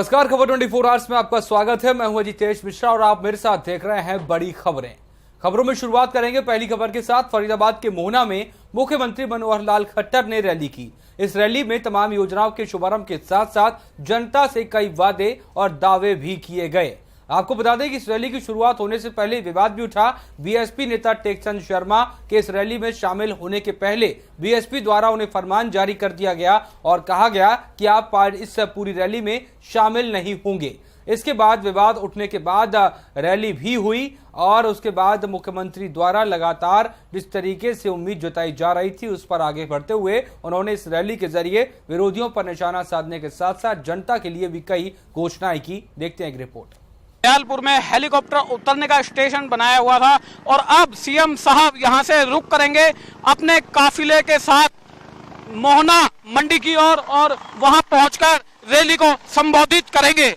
नमस्कार, खबर 24 आवर्स में आपका स्वागत है। मैं हूं जितेश मिश्रा और आप मेरे साथ देख रहे हैं बड़ी खबरें। खबरों में शुरुआत करेंगे पहली खबर के साथ। फरीदाबाद के मोहना में मुख्यमंत्री मनोहर लाल खट्टर ने रैली की। इस रैली में तमाम योजनाओं के शुभारंभ के साथ साथ जनता से कई वादे और दावे भी किए गए। आपको बता दें कि इस रैली की शुरुआत होने से पहले विवाद भी उठा। बीएसपी नेता टेकचंद शर्मा के इस रैली में शामिल होने के पहले बीएसपी द्वारा उन्हें फरमान जारी कर दिया गया और कहा गया कि आप इस पूरी रैली में शामिल नहीं होंगे। इसके बाद विवाद उठने के बाद रैली भी हुई और उसके बाद मुख्यमंत्री द्वारा लगातार जिस तरीके से उम्मीद जताई जा रही थी उस पर आगे बढ़ते हुए उन्होंने इस रैली के जरिए विरोधियों पर निशाना साधने के साथ साथ जनता के लिए भी कई घोषणाएं की। देखते हैं एक रिपोर्ट। दयालपुर में हेलीकॉप्टर उतरने का स्टेशन बनाया हुआ था और अब सीएम साहब यहां से रुक करेंगे अपने काफिले के साथ मोहना मंडी की ओर और वहां पहुंचकर रैली को संबोधित करेंगे।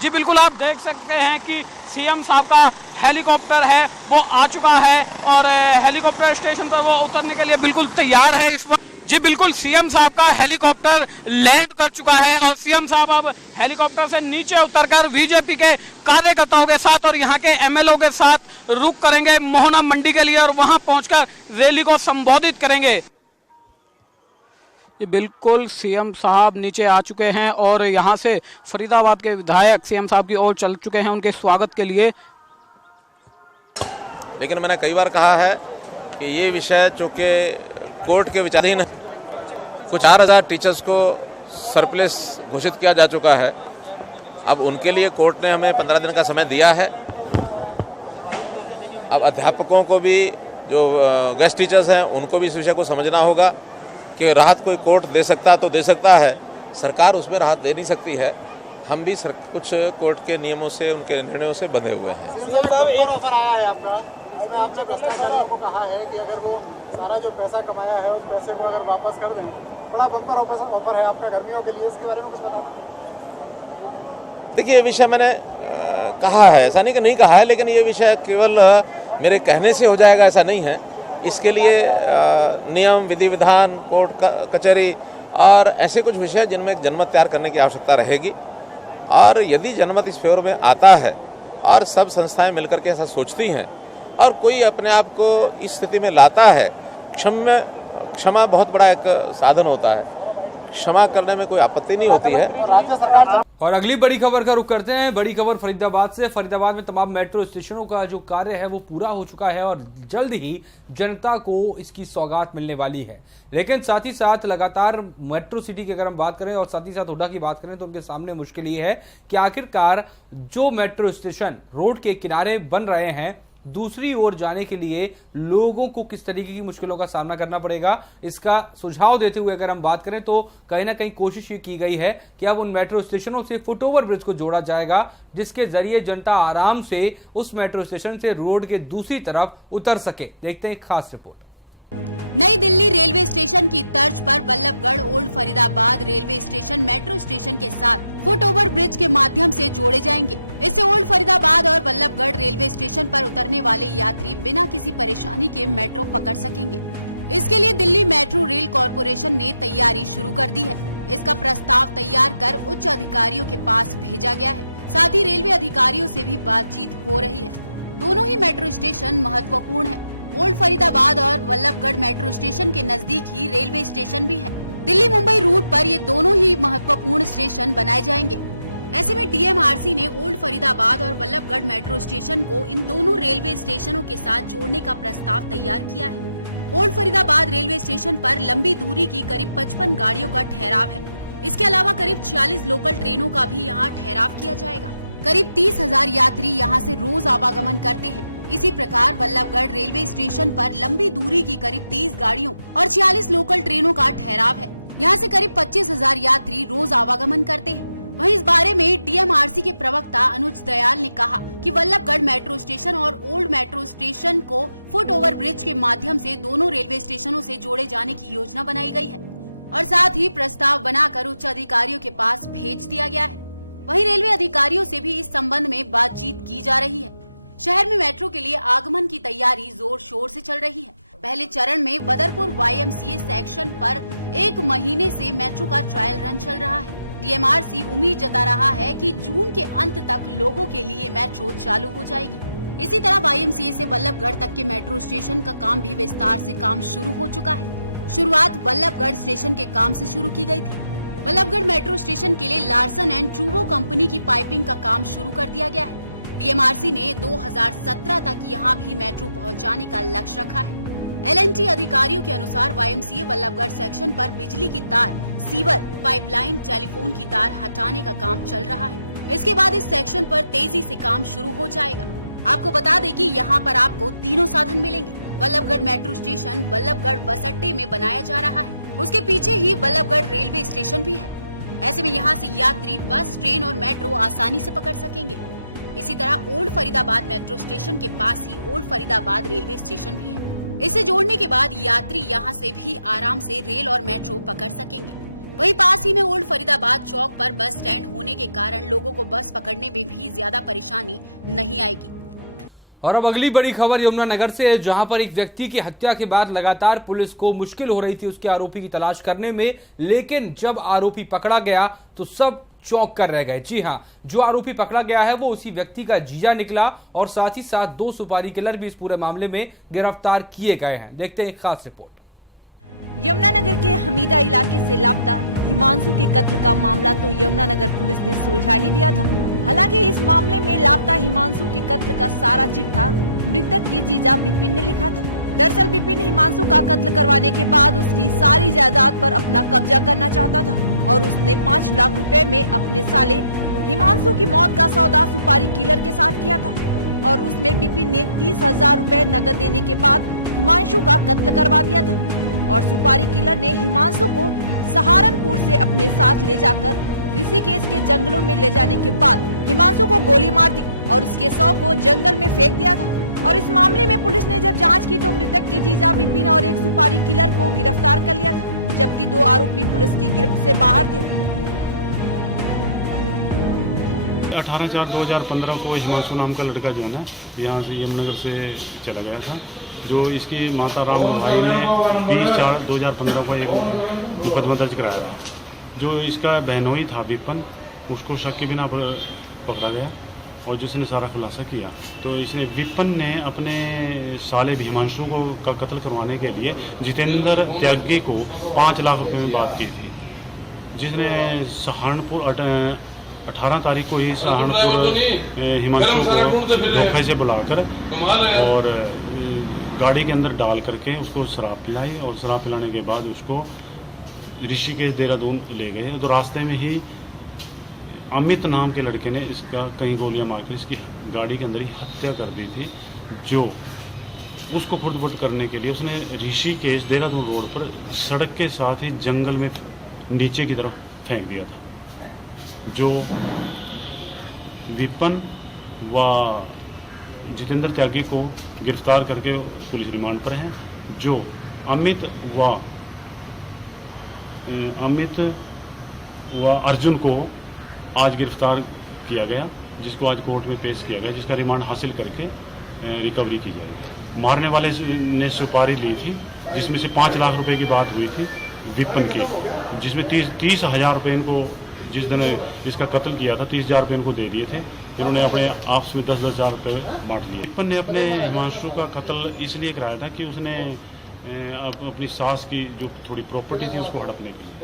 जी बिल्कुल, आप देख सकते हैं कि सीएम साहब का हेलीकॉप्टर है वो आ चुका है और हेलीकॉप्टर स्टेशन पर वो उतरने के लिए बिल्कुल तैयार है। इस वक्त जी बिल्कुल, सीएम साहब का हेलीकॉप्टर लैंड कर चुका है और सीएम साहब अब हेलीकॉप्टर से नीचे उतरकर बीजेपी के कार्यकर्ताओं के साथ और यहाँ के एमएलओ के साथ रुक करेंगे मोहना मंडी के लिए और वहां पहुंचकर रैली को संबोधित करेंगे। ये बिल्कुल सीएम साहब नीचे आ चुके हैं और यहाँ से फरीदाबाद के विधायक सीएम साहब की ओर चल चुके हैं उनके स्वागत के लिए। लेकिन मैंने कई बार कहा है कि ये विषय चूंकि कोर्ट के विचाराधीन है। कुछ 4000 टीचर्स को सरप्लस घोषित किया जा चुका है। अब उनके लिए कोर्ट ने हमें 15 दिन का समय दिया है। अब अध्यापकों को भी, जो गेस्ट टीचर्स हैं, उनको भी इस विषय को समझना होगा कि राहत कोई कोर्ट दे सकता तो दे सकता है, सरकार उसमें राहत दे नहीं सकती है। हम भी कुछ कोर्ट के नियमों से, उनके निर्णयों से बंधे हुए हैं। एक ऑफर आया है आपका, इसमें आपने भ्रष्टाचारियों को कहा है कि अगर वो सारा जो पैसा कमाया है उस पैसे को अगर वापस कर दें, बड़ा बम्पर ऑफर है आपका गर्मियों के लिए, इसके बारे में कुछ बताओ। देखिए, ये विषय मैंने कहा है, ऐसा नहीं कि नहीं कहा है, लेकिन ये विषय केवल मेरे कहने से हो जाएगा ऐसा नहीं है। इसके लिए नियम, विधि विधान, कोर्ट कचहरी और ऐसे कुछ विषय जिनमें एक जनमत तैयार करने की आवश्यकता रहेगी। और यदि जनमत इस फेवर में आता है और सब संस्थाएं मिलकर के ऐसा सोचती हैं और कोई अपने आप को इस स्थिति में लाता है, क्षमा बहुत बड़ा एक साधन होता है, क्षमा करने में कोई आपत्ति नहीं होती है। राज्य सरकार और अगली बड़ी खबर का रुख करते हैं। बड़ी खबर फरीदाबाद से। फरीदाबाद में तमाम मेट्रो स्टेशनों का जो कार्य है वो पूरा हो चुका है और जल्द ही जनता को इसकी सौगात मिलने वाली है। लेकिन साथ ही साथ लगातार मेट्रो सिटी की अगर हम बात करें और साथ ही साथ हुडा की बात करें तो उनके सामने मुश्किल ये है कि आखिरकार जो मेट्रो स्टेशन रोड के किनारे बन रहे हैं, दूसरी ओर जाने के लिए लोगों को किस तरीके की मुश्किलों का सामना करना पड़ेगा, इसका सुझाव देते हुए अगर हम बात करें तो कहीं ना कहीं कोशिश ये की गई है कि अब उन मेट्रो स्टेशनों से फुटओवर ब्रिज को जोड़ा जाएगा, जिसके जरिए जनता आराम से उस मेट्रो स्टेशन से रोड के दूसरी तरफ उतर सके। देखते हैं एक खास रिपोर्ट। और अब अगली बड़ी खबर यमुनानगर से है, जहां पर एक व्यक्ति की हत्या के बाद लगातार पुलिस को मुश्किल हो रही थी उसके आरोपी की तलाश करने में, लेकिन जब आरोपी पकड़ा गया तो सब चौंक कर रह गए। जी हां, जो आरोपी पकड़ा गया है वो उसी व्यक्ति का जीजा निकला और साथ ही साथ 2 सुपारी किलर भी इस पूरे मामले में गिरफ्तार किए गए हैं। देखते हैं एक खास रिपोर्ट। अठारह 4/2015 को हिमांशु नाम का लड़का जो है ना यहाँ से यमुनानगर से चला गया था। जो इसकी माता राम भाई ने 20/4/2015 को एक मुकदमा दर्ज कराया था। जो इसका बहनोई था विपन, उसको शक के बिना पकड़ा गया और जिसने सारा खुलासा किया। तो इसने विपन ने अपने साले हिमांशु को का कत्ल करवाने के लिए जितेंद्र त्यागी को 5 लाख रुपए में बात की थी, जिसने सहारनपुर 18 तारीख को ही सहारनपुर हिमांशु को धोखे से बुलाकर और गाड़ी के अंदर डाल करके उसको शराब पिलाई और शराब पिलाने के बाद उसको ऋषिकेश देहरादून ले गए। तो रास्ते में ही अमित नाम के लड़के ने इसका कई गोलियां मारकर इसकी गाड़ी के अंदर ही हत्या कर दी थी। जो उसको फुर्दफुर्द करने के लिए उसने ऋषिकेश देहरादून रोड पर सड़क के साथ ही जंगल में नीचे की तरफ फेंक दिया था। जो विपन व जितेंद्र त्यागी को गिरफ्तार करके पुलिस रिमांड पर हैं। जो अमित व अर्जुन को आज गिरफ्तार किया गया, जिसको आज कोर्ट में पेश किया गया, जिसका रिमांड हासिल करके रिकवरी की जाएगी। मारने वाले ने सुपारी ली थी, जिसमें से 5 लाख रुपए की बात हुई थी विपन की, जिसमें 30,000 रुपये इनको जिस दिन इसका कत्ल किया था 30,000 रुपये इनको दे दिए थे। इन्होंने अपने आपस में 10,000 रुपये बांट लिए। विपन ने अपने हिमांशु का कत्ल इसलिए कराया था कि उसने अपनी सास की जो थोड़ी प्रॉपर्टी थी उसको हड़पने के लिए।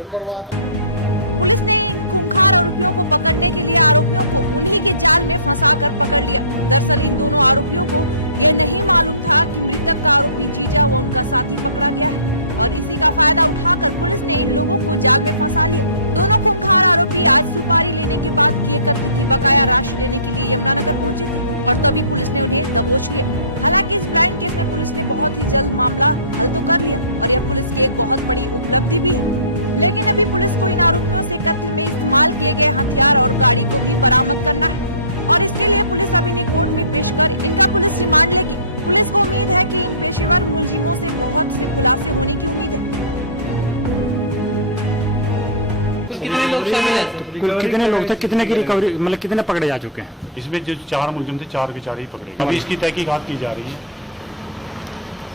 कुल कितने लोग थे, कितने की रिकवरी, मतलब कितने पकड़े जा चुके हैं? इसमें जो 4 मुलजिम थे 4 के 4 ही पकड़े। अभी इसकी तहकीकात की जा रही है।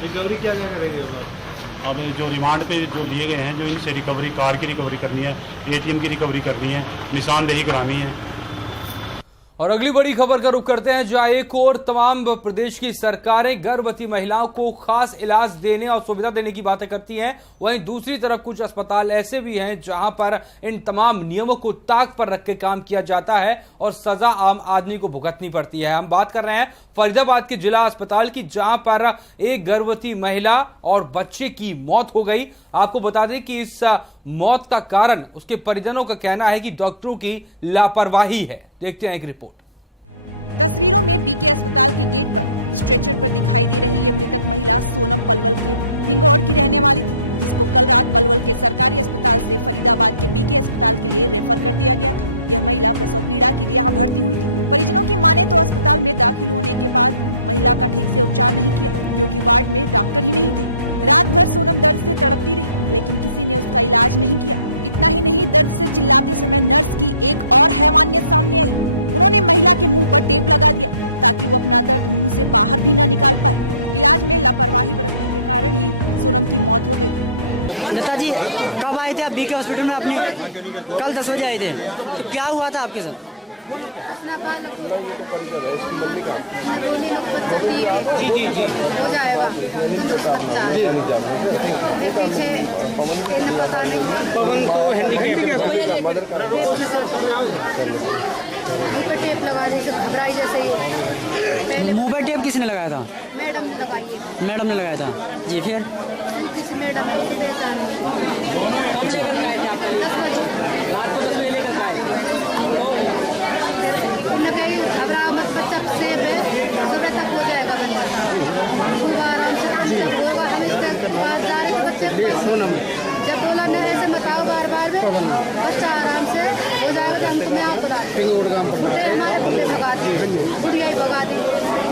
रिकवरी क्या करेंगे? अब जो रिमांड पे जो लिए गए हैं, जो इनसे रिकवरी, कार की रिकवरी करनी है, ATM की रिकवरी करनी है, निशानदेही करानी है। और अगली बड़ी खबर का रुख करते हैं, जहां एक और तमाम प्रदेश की सरकारें गर्भवती महिलाओं को खास इलाज देने और सुविधा देने की बातें करती हैं, वहीं दूसरी तरफ कुछ अस्पताल ऐसे भी हैं जहां पर इन तमाम नियमों को ताक पर रख के काम किया जाता है और सजा आम आदमी को भुगतनी पड़ती है। हम बात कर रहे हैं फरीदाबाद के जिला अस्पताल की, जहां पर एक गर्भवती महिला और बच्चे की मौत हो गई। आपको बता दें कि इस मौत का कारण उसके परिजनों का कहना है कि डॉक्टरों की लापरवाही है। देखते हैं एक रिपोर्ट। नेताजी कब आए थे आप बीके हॉस्पिटल में? अपनी कल 10 बजे आए थे, तो क्या हुआ था आपके साथ? हो जाएगा पीछे पता नहीं। पवन को मुँह पे टेप लगा दी, घबराई जैसे ही। पहले मुंह पे टेप किसने लगाया था? मैडम ने लगाई है। मैडम ने लगाया था जी। फिर किसी मैडम ने पहचान नहीं। 10 बजे रात को 10 बजे लेकर आए। उन्होंने कही घबराओ मत, बच्चा सेफ है, सुबह तक हो जाएगा बंदा। सुबह आराम से जब होगा हम इसके पास जा रहे थे बच्चे को, जब बोला न ऐसे मत आओ बार बार में, बच्चा आराम से हो जाएगा। तो हम तुम्हें आप बता हमारे बुढ़े भगा दी, बुढ़िया ही भगा दी,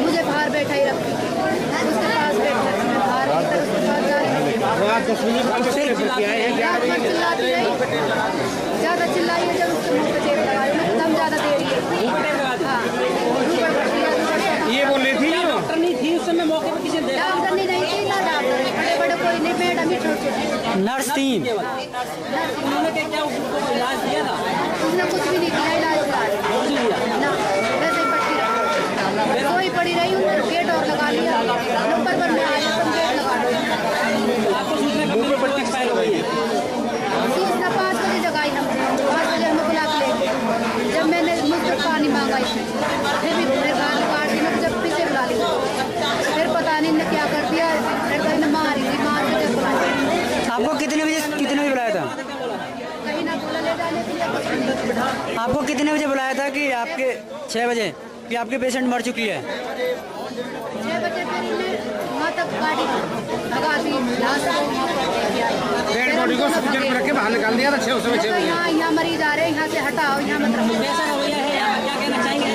मुझे बाहर बैठा ही रखी, उसके पास बैठा बाहर उसके पास जा रही। ज़्यादा चिल्लाई है, जब उसके मुँह पे टेप लगा रही है, दम ज़्यादा दे रही है। ये बोल रही थी डॉक्टर नहीं थी उस समय मौके पर? किसी ने देखा? डॉक्टर नहीं थी ना, डॉक्टर बड़े बड़े कोई नहीं, मैडम ही छोटे नर्स थी। उन्होंने क्या उसको इलाज दिया था? उसने कुछ भी नहीं किया, इलाज ना वैसे ही पट्टी कोई पड़ी रही, उन्होंने गेट और लगा लिया, नंबर पर में आया तुम गेट लगा दो। आपको सूचना कब मिली कि एक्सपायर हो गई है? सूचना 5 बजे जगाई हमने, 5 बजे हमें बुला के ले गए। जब मैंने मुझसे पानी मांगा इसमें, फिर भी मेरे गाल काट दी, मैं जब पीछे बुला ली, फिर पता नहीं इन्हें क्या कर दिया, फिर ने मारी थी, मार के जब बुलाई। आपको कितने बजे बुलाया था? कहीं ना बोला ले जाने के लिए। आपको कितने बजे बुलाया था कि आपके 6 बजे कि आपके पेशेंट मर चुकी है? 6 बजे फिर इन्हें वहाँ तक गाड़ी लगा दी, लाश को वहाँ पर लेके आई। डेड बॉडी को सब्जेक्ट में रख के बाहर निकाल दिया था 6 बजे। यहाँ मरीज आ रहे हैं, यहाँ से हटाओ, यहाँ मत रखो। कैसा रवैया है, आप क्या कहना चाहेंगे?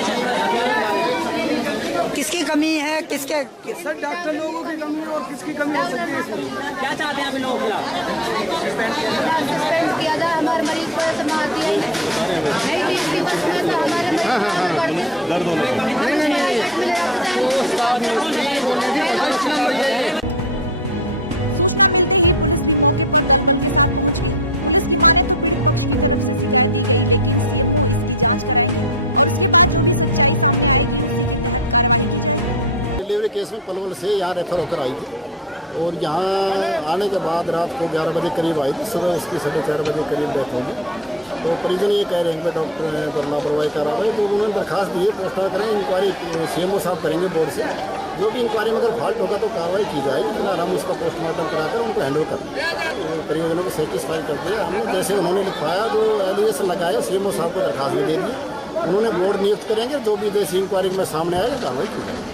किसकी कमी है? किसके सर डॉक्टर लोगों की कमी और किसकी कमी हो सकती है इसमें? क्या चाहते हैं आप इन लोगों के खिलाफ? सस्पेंड किया जाए, हमारे मरीज को ऐसे मार दिया ही नहीं थी इसकी बस में, तो हमारे मरीज पड़ गए दर्द डिलीवरी केस में पलवल से यहाँ रेफर होकर आई थी और यहाँ आने के बाद रात को 11 बजे करीब आई थी। सुबह उसकी 4:30 बजे करीब डेथ होगी। तो परिजन ये कह रहे हैं कि डॉक्टर ने पर लापरवाही करा रहे, तो उन्होंने दरखास्त दी है, पोस्टर करें, इंक्वायरी CMO साहब करेंगे बोर्ड से। जो भी इंक्वायरी में अगर फॉल्ट होगा तो कार्रवाई की जाएगी, फिलहाल हम उसका पोस्टमार्टम कराकर उनको हैंडओवर कर देंगे। तो परिजनों को सेटिस्फाई कर दिया हमने, जैसे उन्होंने लिखवाया, जो एलिगेशन लगाया CMO साहब को दरखास्त भी दे दी। उन्होंने बोर्ड नियुक्त करेंगे, जो भी देश इंक्वायरी में सामने आएगा कार्रवाई की जाएगी।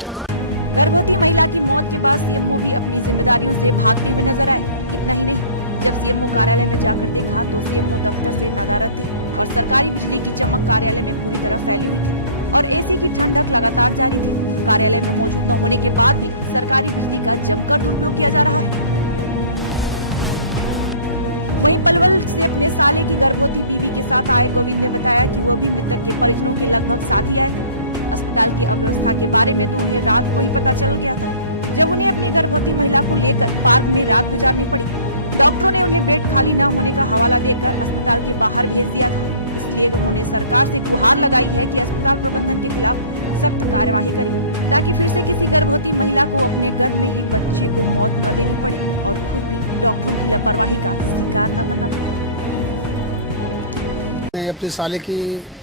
अपनी साले की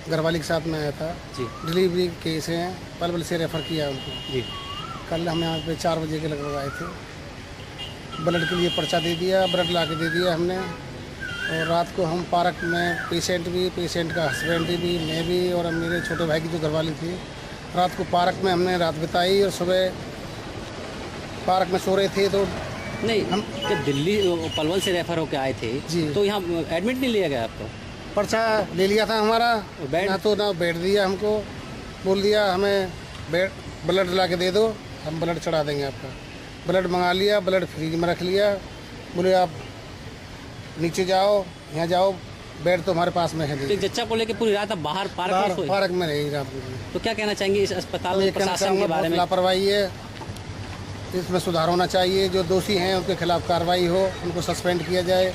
घरवाली के साथ में आया था जी। डिलीवरी केस है, पलवल से रेफ़र किया उनको जी। कल हम यहाँ पे 4 बजे के लगभग आए थे। ब्लड के लिए पर्चा दे दिया, ब्लड ला के दे दिया हमने। और रात को हम पार्क में पेशेंट का हस्बैंड भी, मैं भी और मेरे छोटे भाई की जो घरवाली थी, रात को पार्क में हमने रात बिताई। और सुबह पार्क में सो रहे थे तो नहीं, हम जब दिल्ली पलवल से रेफ़र होकर आए थे जी, तो यहाँ एडमिट नहीं लिया गया आपको? पर्चा ले लिया था हमारा, ना तो ना बेड दिया हमको, बोल दिया हमें ब्लड ला के दे दो, हम ब्लड चढ़ा देंगे आपका। ब्लड मंगा लिया, ब्लड फ्रीज में रख लिया, बोले आप नीचे जाओ, यहाँ जाओ, बेड तो हमारे पास में है। तो जच्चा को लेकर पूरी रात आप बाहर पार्क में रही रात में। तो क्या कहना चाहेंगे इस अस्पताल में प्रशासन के बारे में? लापरवाही है, इसमें सुधार होना चाहिए। जो दोषी हैं उनके खिलाफ कार्रवाई हो, उनको सस्पेंड किया जाए।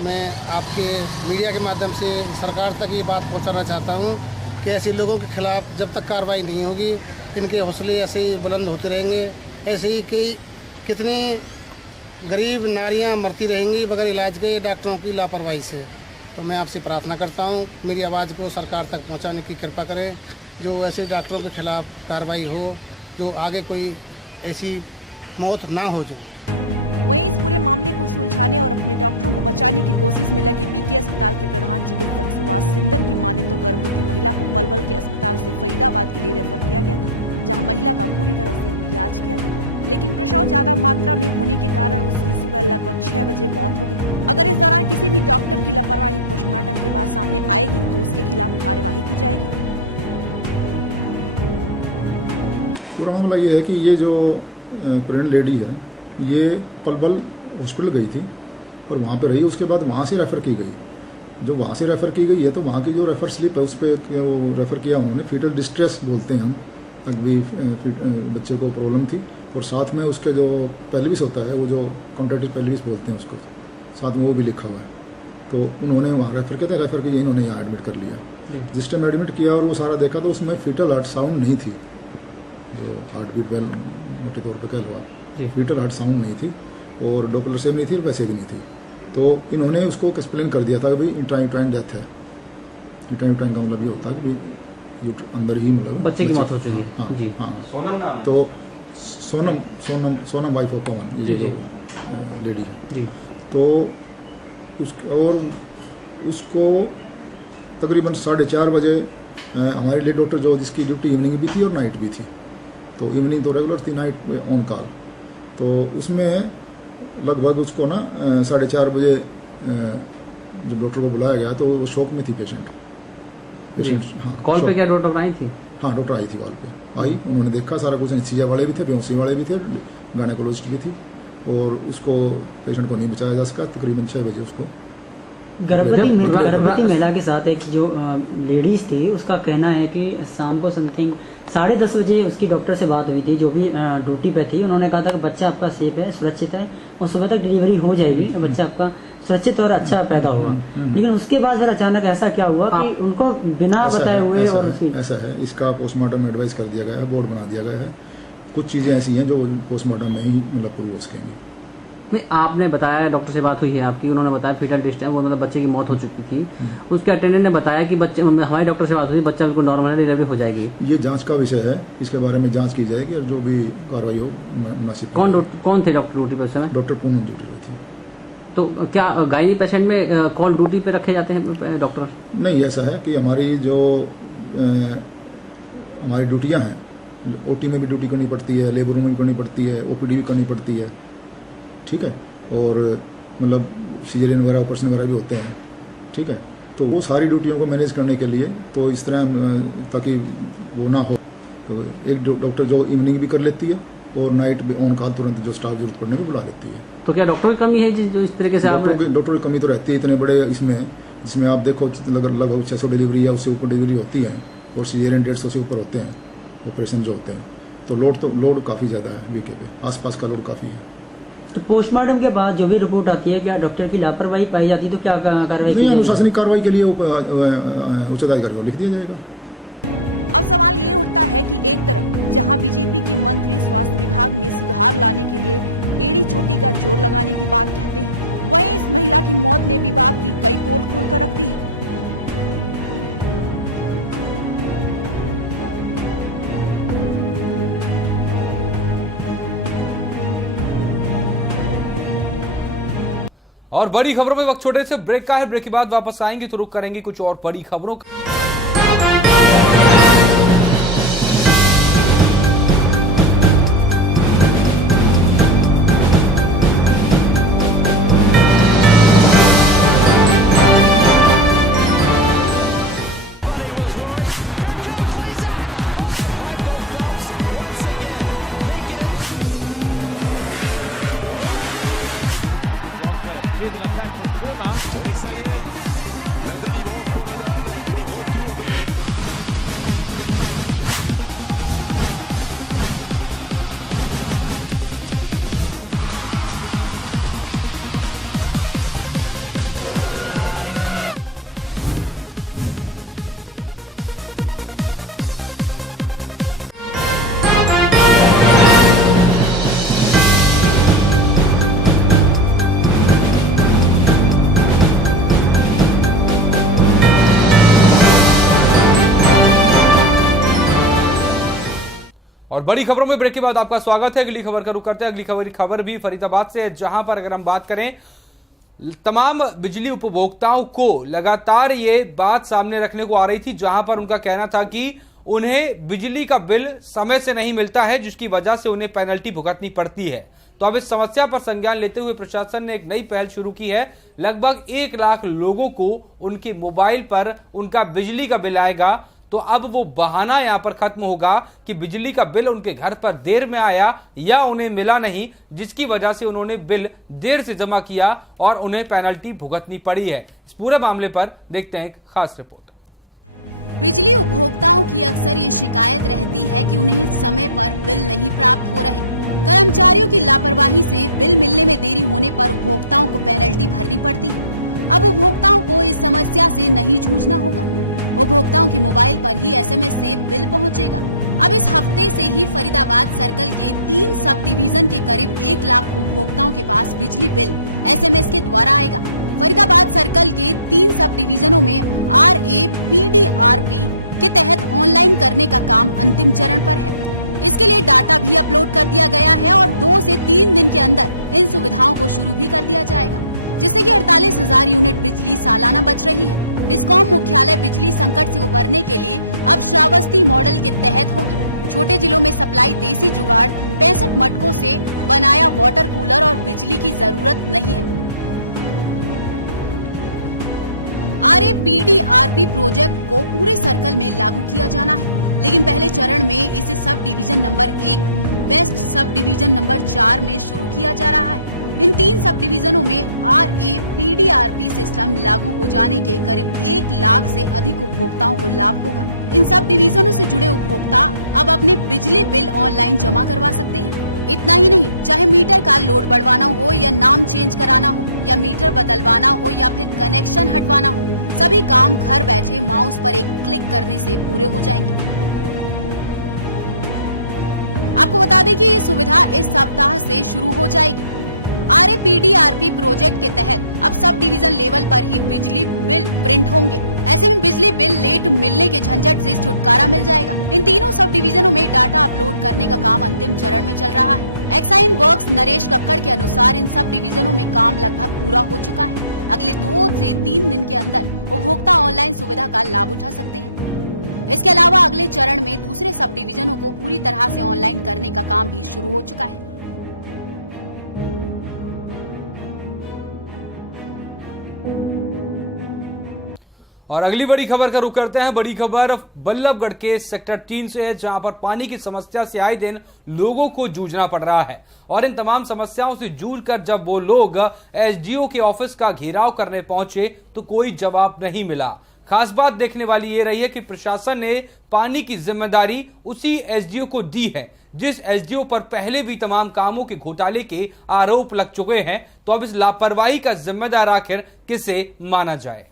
मैं आपके मीडिया के माध्यम से सरकार तक ये बात पहुंचाना चाहता हूं कि ऐसे लोगों के खिलाफ जब तक कार्रवाई नहीं होगी, इनके हौसले ऐसे ही बुलंद होते रहेंगे। ऐसे ही कितनी गरीब नारियां मरती रहेंगी बगैर इलाज के डॉक्टरों की लापरवाही से। तो मैं आपसे प्रार्थना करता हूं मेरी आवाज़ को सरकार तक पहुंचाने की कृपा करें। जो ऐसे डॉक्टरों के खिलाफ कार्रवाई हो, जो आगे कोई ऐसी मौत ना हो। जो पूरा मामला ये है कि ये जो प्रेग्नेंट लेडी है ये पलवल हॉस्पिटल गई थी और वहाँ पे रही। उसके बाद वहाँ से रेफ़र की गई। जो वहाँ से रेफ़र की गई है तो वहाँ की जो रेफ़र स्लिप है उस पर वो रेफ़र किया उन्होंने, फीटल डिस्ट्रेस बोलते हैं हम, अभी बच्चे को प्रॉब्लम थी। और साथ में उसके जो पेल्विस होता है, वो जो कॉन्ट्रैक्टिव पेल्विस बोलते हैं उसको, साथ में वो भी लिखा हुआ है। तो उन्होंने वहाँ रेफ़र किया था, रेफ़र किया इन्होंने यहाँ एडमिट कर लिया। जिस टाइम एडमिट किया और वो सारा देखा तो उसमें फीटल हार्ट साउंड नहीं थी, जो हार्ट बीट वेल मोटे तौर पे कह लो, फीटल हार्ट साउंड नहीं थी और डॉपलर से भी नहीं थी और वैसे भी नहीं थी। तो इन्होंने उसको एक्सप्लेन कर दिया था कि भाई इंट्रायूट्राइन डेथ है। इंट्रायूट्राइन का मतलब ये होता है कि भाई अंदर ही मतलब बच्चे की मौत हो चुकी है। हाँ जी हाँ। सोनम नाम, तो सोनम वाइफ ऑफ पवन, ये जो लेडी है जी। तो उसको तकरीबन 4:30 बजे हमारे लिए डॉक्टर जो जिसकी ड्यूटी इवनिंग भी थी और नाइट भी थी, तो इवनिंग तो रेगुलर थी, नाइट ऑन कॉल। तो उसमें लगभग उसको ना 4:30 बजे जब डॉक्टर को बुलाया गया तो वो शॉक में थी पेशेंट। हाँ, कॉल पे क्या डॉक्टर आई थी? हाँ, डॉक्टर आई थी कॉल पे, आई, उन्होंने देखा सारा कुछ। एनेस्थीसिया वाले भी थे, बेहोशी वाले भी थे, गायनेकोलॉजिस्ट भी थी और उसको पेशेंट को नहीं बचाया जा सका। तकरीबन 6 बजे उसको गर्भवती महिला के साथ एक जो लेडीज थी उसका कहना है कि शाम को समथिंग 10:30 बजे उसकी डॉक्टर से बात हुई थी, जो भी ड्यूटी पे थी। उन्होंने कहा था कि बच्चा आपका सेफ है, सुरक्षित है और सुबह तक डिलीवरी हो जाएगी, बच्चा आपका सुरक्षित और अच्छा पैदा होगा। लेकिन उसके बाद फिर अचानक ऐसा क्या हुआ कि उनको बिना बताए हुए और ऐसा है, इसका पोस्टमार्टम एडवाइस कर दिया गया है, बोर्ड बना दिया गया है। कुछ चीज़ें ऐसी हैं जो पोस्टमार्टम में ही मतलब प्रूव हो सकेंगी। नहीं, आपने बताया, डॉक्टर से बात हुई है आपकी, उन्होंने बताया फीटल डिस्ट्रेस, वो मतलब बच्चे की मौत हो चुकी थी। उसके अटेंडेंट ने बताया कि बच्चे, हमारे डॉक्टर से बात हुई, बच्चा बिल्कुल नॉर्मल है, डिलीवरी हो जाएगी। ये जांच का विषय है, इसके बारे में जांच की जाएगी और जो भी कार्रवाई हो मुनासिब। कौन थे डॉक्टर ड्यूटी पे उस समय? डॉक्टर पूनम ड्यूटी पे थी। तो क्या गायनी पेशेंट में कॉल ड्यूटी पे रखे जाते हैं डॉक्टर? नहीं, ऐसा है कि हमारी जो हमारी ड्यूटियाँ हैं, ओटी में भी ड्यूटी करनी पड़ती है, लेबर रूम में भी करनी पड़ती है, ओपीडी भी करनी पड़ती है, ठीक है, और मतलब सीजरियन वगैरह ऑपरेशन वगैरह भी होते हैं, ठीक है। तो वो सारी ड्यूटियों को मैनेज करने के लिए तो इस तरह ताकि वो ना हो, तो एक डॉक्टर जो इवनिंग भी कर लेती है और नाइट भी ऑन कॉल तुरंत जो स्टाफ जरूरत पड़ने पर बुला लेती है। तो क्या डॉक्टर की कमी है जो इस तरीके से? डॉक्टर की कमी तो रहती है इतने बड़े इसमें, जिसमें आप देखो लगभग 600 डिलीवरी या उससे ऊपर डिलीवरी होती है और सीजरियन 150 से ऊपर होते हैं ऑपरेशन जो होते हैं। तो लोड काफ़ी ज़्यादा है वीके पे, आसपास का लोड काफ़ी है। तो पोस्टमार्टम के बाद जो भी रिपोर्ट आती है, क्या डॉक्टर की लापरवाही पाई जाती है तो क्या कार्रवाई? नहीं, अनुशासनिक कार्रवाई के लिए उच्च अधिकारी को लिख दिया जाएगा। और बड़ी खबरों में वक्त छोटे से ब्रेक का है। ब्रेक के बाद वापस आएंगे तो रुक करेंगे कुछ और बड़ी खबरों का। और बड़ी खबरों में ब्रेक के बाद आपका स्वागत है। अगली खबर का रुख करते हैं। अगली खबर भी फरीदाबाद से है, जहां पर अगर हम बात करें, तमाम बिजली उपभोक्ताओं को लगातार ये बात सामने रखने को आ रही थी, जहां पर उनका कहना था कि उन्हें बिजली का बिल समय से नहीं मिलता है, जिसकी वजह से उन्हें पेनल्टी भुगतनी पड़ती है। तो अब इस समस्या पर संज्ञान लेते हुए प्रशासन ने एक नई पहल शुरू की है। लगभग 1 लाख लोगों को उनके मोबाइल पर उनका बिजली का बिल आएगा। तो अब वो बहाना यहां पर खत्म होगा कि बिजली का बिल उनके घर पर देर में आया या उन्हें मिला नहीं, जिसकी वजह से उन्होंने बिल देर से जमा किया और उन्हें पेनल्टी भुगतनी पड़ी है। इस पूरे मामले पर देखते हैं एक खास रिपोर्ट। और अगली बड़ी खबर का रुख करते हैं। बड़ी खबर बल्लभगढ़ के सेक्टर 3 से है, जहां पर पानी की समस्या से आए दिन लोगों को जूझना पड़ रहा है। और इन तमाम समस्याओं से जूझकर जब वो लोग एसडीओ के ऑफिस का घेराव करने पहुंचे तो कोई जवाब नहीं मिला। खास बात देखने वाली ये रही है कि प्रशासन ने पानी की जिम्मेदारी उसी एसडीओ को दी है, जिस एसडीओ पर पहले भी तमाम कामों के घोटाले के आरोप लग चुके हैं। तो अब इस लापरवाही का जिम्मेदार आखिर किसे माना जाए?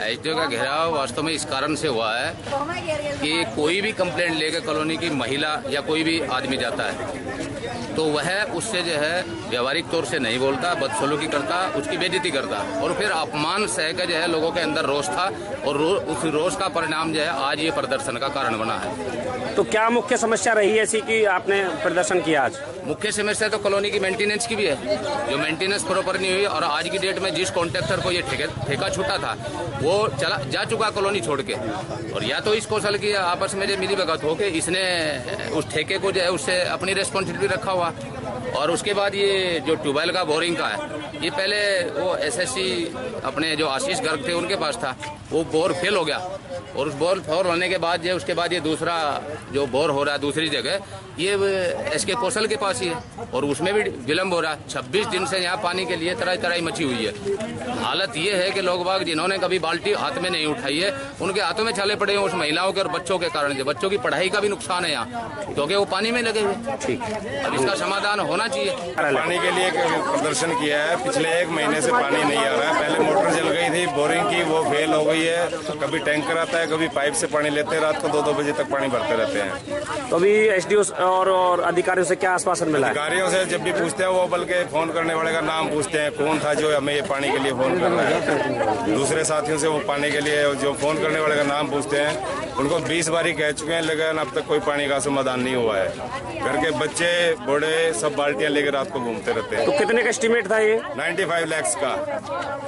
एसडीओ का घेराव वास्तव में इस कारण से हुआ है कि कोई भी कंप्लेंट लेकर कॉलोनी की महिला या कोई भी आदमी जाता है तो वह उससे जो है व्यवहारिक तौर से नहीं बोलता, बदसलूकी करता, उसकी बेइज्जती करता और फिर अपमान सह कर जो है लोगों के अंदर रोष था और उस रोष का परिणाम जो है आज ये प्रदर्शन का कारण बना है। तो क्या मुख्य समस्या रही है ऐसी कि आपने प्रदर्शन किया आज? मुख्य समस्या तो कॉलोनी की मेंटेनेंस की भी है, जो मेंटेनेंस प्रॉपर नहीं हुई और आज की डेट में जिस कॉन्ट्रैक्टर को ये ठेका छूटा था वो जा चुका कॉलोनी छोड़ के, और या तो इस कौशल की आपस में जो मिली भगत हो के इसने उस ठेके को जो है उससे अपनी रेस्पॉन्सिबिलिटी रखा हुआ और उसके बाद ये जो ट्यूबवेल का बोरिंग का है, ये पहले वो एसएससी अपने जो आशीष गर्ग थे उनके पास था, वो बोर फेल हो गया और उस बोर फेल होने के बाद उसके बाद ये दूसरा जो बोर हो रहा है दूसरी जगह, ये एसके कौशल के पास ही है और उसमें भी विलम्ब हो रहा है। 26 दिन से यहाँ पानी के लिए तराई तराई मची हुई है। हालत ये है कि लोग बाग जिन्होंने कभी बाल्टी हाथ में नहीं उठाई है, उनके हाथों में छाले पड़े हैं उस महिलाओं के और बच्चों के कारण। बच्चों की पढ़ाई का भी नुकसान है यहाँ, क्योंकि वो पानी में लगे हुए। ठीक, अब इसका समाधान होना चाहिए। पानी के लिए प्रदर्शन किया है, पिछले 1 महीने से पानी नहीं आ रहा है। पहले मोटर जल गई थी बोरिंग की, वो फेल हो गई है। कभी टैंकर आता है, कभी पाइप से पानी लेते हैं, रात को 2-2 बजे तक पानी भरते रहते हैं। तो अभी एसडीओ और अधिकारियों से क्या आश्वासन मिला है? अधिकारियों से जब भी पूछते हैं वो बल्कि फोन करने वाले का नाम पूछते हैं, कौन था जो हमें ये पानी के लिए फोन कर रहा है। दूसरे साथियों से वो पानी के लिए जो फोन करने वाले का नाम पूछते हैं, उनको 20 बारी कह चुके हैं, लेकिन अब तक कोई पानी का समाधान नहीं हुआ है। घर के बच्चे बूढ़े सब बाल्टियां लेकर रात को घूमते रहते हैं। तो कितने का एस्टिमेट था ये? 95 लाख का।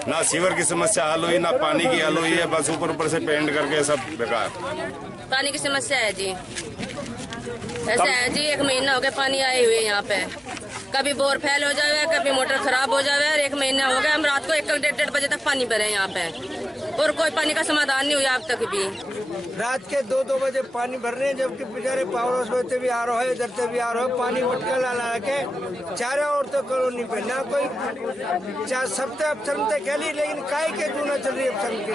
ना सीवर की समस्या हल हुई, ना पानी की हल हुई है, बस ऊपर से पेंट करके सब बेकार। पानी की समस्या है जी, ऐसा है जी, 1 महीना हो गया पानी आए हुए यहाँ पे। कभी बोर फेल हो जावे, कभी मोटर खराब हो जावे। और 1 महीना हो गया हम रात को 1-1.5 बजे तक पानी भरे यहाँ पे और कोई पानी का समाधान नहीं हुआ अब तक भी। रात के 2-2 बजे पानी भर रहे हैं, जबकि बेचारे पावरों से भी आ रहा है, इधर से भी आ रहा है। पानी मटका ला के चारों ओर तो कॉलोनी पे ना कोई सप्ते अफसर में खेली, लेकिन काय के दूना चल रही अफसर के।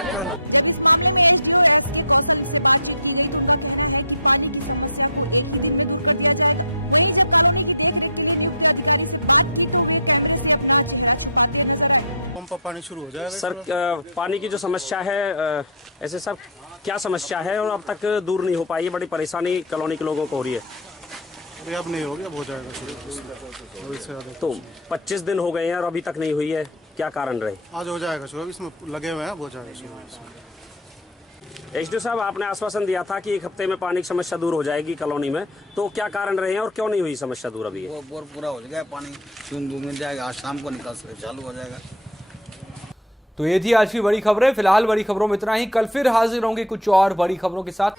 पानी शुरू हो जाएगा सर। पानी की जो समस्या है, ऐसे सर क्या समस्या है और अब तक दूर नहीं हो पाई है? बड़ी परेशानी कॉलोनी के लोगों को हो रही है। अब नहीं हो गया, हो जाएगा शुरू। तो 25 दिन हो गए हैं और अभी तक नहीं हुई है, क्या कारण रहे? आज हो जाएगा शुरू, इसमें लगे हुए हैं, हो जाएगा शुरू। एसडीओ साहब, आपने आश्वासन दिया था कि 1 हफ्ते में पानी की समस्या दूर हो जाएगी कॉलोनी में, तो क्या कारण रहे हैं और क्यों नहीं हुई समस्या दूर अभी? वो बोर पूरा हो गया, पानी जून मिल जाएगा, आज शाम को निकाल सकते, चालू हो जाएगा। तो ये थी आज की बड़ी खबरें। फिलहाल बड़ी खबरों में इतना ही। कल फिर हाजिर होंगे कुछ और बड़ी खबरों के साथ।